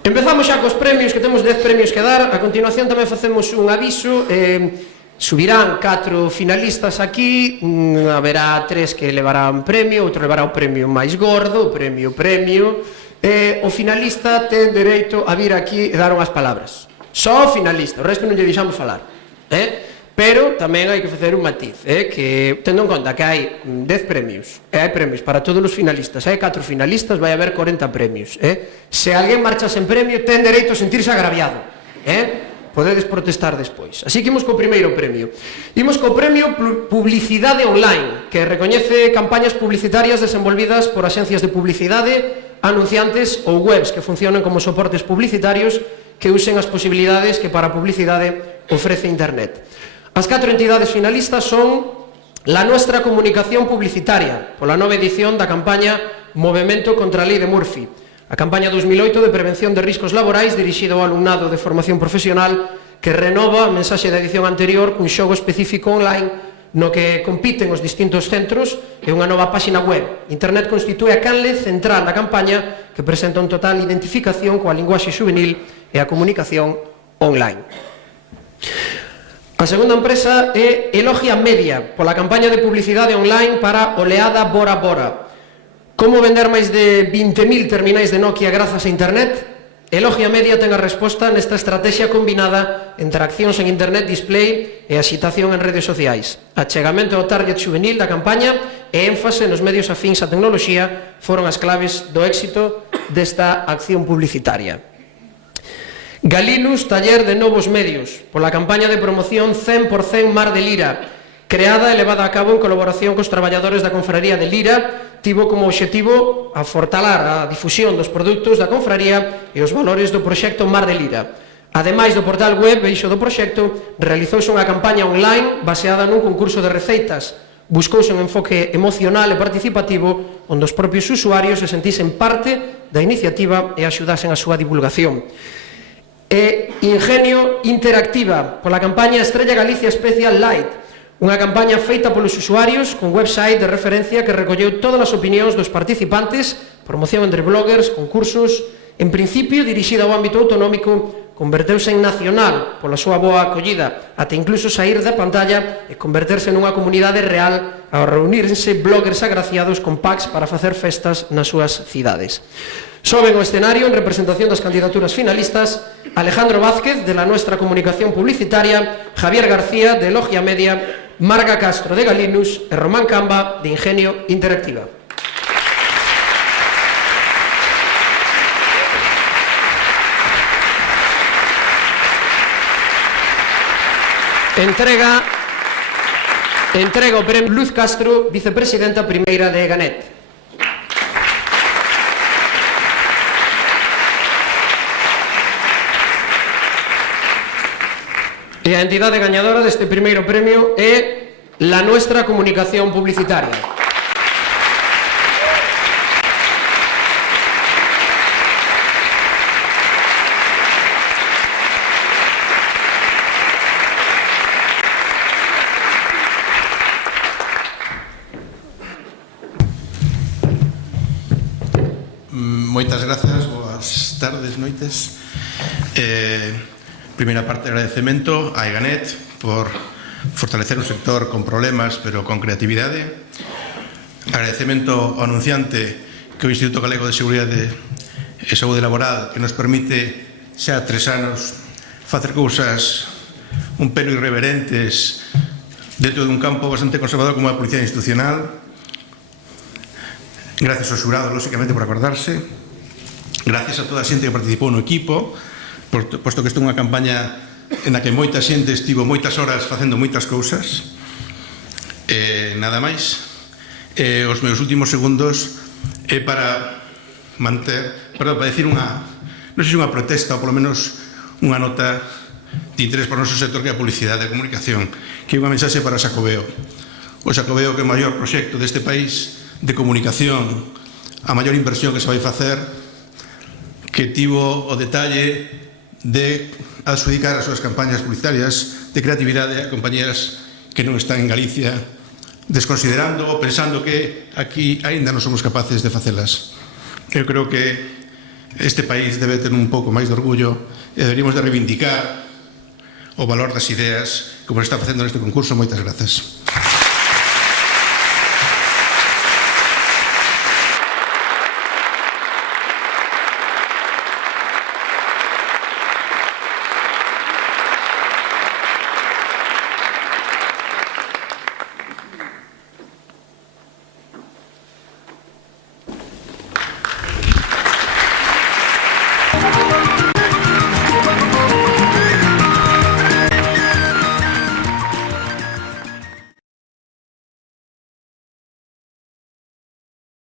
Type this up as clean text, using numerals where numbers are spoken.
Empezamos xa cos premios, que temos 10 premios que dar. A continuación tamén facemos un aviso. Subirán 4 finalistas aquí, haberá 3 que levarán premio, outro levará o premio máis gordo, o premio. O finalista ten dereito a vir aquí e dar unhas palabras. Só o finalista, o resto non lle deixamos falar. Pero tamén hai que facer un matiz, que tendo en conta que hai 10 premios e hai premios para todos os finalistas, hai 4 finalistas, vai haber 40 premios. Se alguén marcha sen premio, ten dereito a sentirse agraviado. Podedes protestar despois. Así que imos co primeiro premio. Imos co premio Publicidade Online, que recoñece campañas publicitarias desenvolvidas por axencias de publicidade, anunciantes ou webs que funcionen como soportes publicitarios que usen as posibilidades que para a publicidade ofrece Internet. As 4 entidades finalistas son La Nuestra Comunicación Publicitaria, pola nova edición da campaña Movemento contra a Lei de Murphy, a campaña 2008 de prevención de riscos laborais dirixida ao alumnado de formación profesional que renova a mensaxe da edición anterior cun xogo específico online no que compiten os distintos centros e unha nova páxina web. Internet constitúe a canle central da campaña que presenta un total identificación coa linguaxe juvenil e a comunicación online. A segunda empresa é Elogia Media, pola campaña de publicidade online para Oleada Bora Bora. Como vender máis de 20.000 terminais de Nokia grazas a Internet? Elogia Media ten a resposta nesta estrategia combinada entre accións en Internet Display e axitación en redes sociais. Achegamento ao target juvenil da campaña e énfase nos medios afíns á tecnoloxía foron as claves do éxito desta acción publicitaria. Galinus, taller de novos medios, pola campaña de promoción 100% Mar de Lira, creada e levada a cabo en colaboración cos traballadores da confraría de Lira, tivo como obxectivo afortalar a difusión dos produtos da confraría e os valores do proxecto Mar de Lira. Ademais do portal web eixo do proxecto, realizouse unha campaña online baseada nun concurso de receitas. Buscouse un enfoque emocional e participativo onde os propios usuarios se sentisen parte da iniciativa e axudasen a súa divulgación. E Ingenio Interactiva, pola campaña Estrella Galicia Special Light, unha campaña feita polos usuarios con website de referencia que recolleu todas as opinións dos participantes, promoción entre bloggers, concursos, en principio dirixida ao ámbito autonómico, converteuse en nacional pola súa boa acollida, ata incluso sair da pantalla e converterse nunha comunidade real ao reunirse bloggers agraciados con packs para facer festas nas súas cidades. Soben ao escenario en representación das candidaturas finalistas Alejandro Vázquez, de La Nuestra Comunicación Publicitaria, Javier García, de Elogia Media, Marga Castro, de Galinus, e Román Camba, de Ingenio Interactiva. Entrega o premio Luz Castro, vicepresidenta primeira de Eganet. E a entidade gañadora deste primeiro premio é La Nuestra Comunicación Publicitaria. Moitas grazas, boas tardes, noites. Primeira parte de agradecemento a Eganet por fortalecer un sector con problemas pero con creatividade. Agradecemento ao anunciante que o Instituto Galego de Seguridade e Saúde Laboral, que nos permite xa 3 anos facer cousas un pelo irreverentes dentro dun campo bastante conservador como a Policía Institucional. Gracias ao xurado, lóxicamente, por acordarse. Gracias a toda a xente que participou no equipo, posto que isto é unha campaña en a que moita xente estivo moitas horas facendo moitas cousas. Nada máis. Os meus últimos segundos é para decir unha, non sei se unha protesta ou polo menos unha nota de interés para o noso sector, que é a publicidade e a comunicación, que é unha mensaxe para Xacobeo. O Xacobeo, que é o maior proxecto deste país de comunicación, a maior inversión que se vai facer, que tivo o detalle de adxudicar as súas campañas publicitarias de creatividade a compañías que non están en Galicia, desconsiderando ou pensando que aquí aínda non somos capaces de facelas. Eu creo que Este país debe ter un pouco máis de orgullo e deberíamos de reivindicar o valor das ideas como se está facendo neste concurso. Moitas grazas.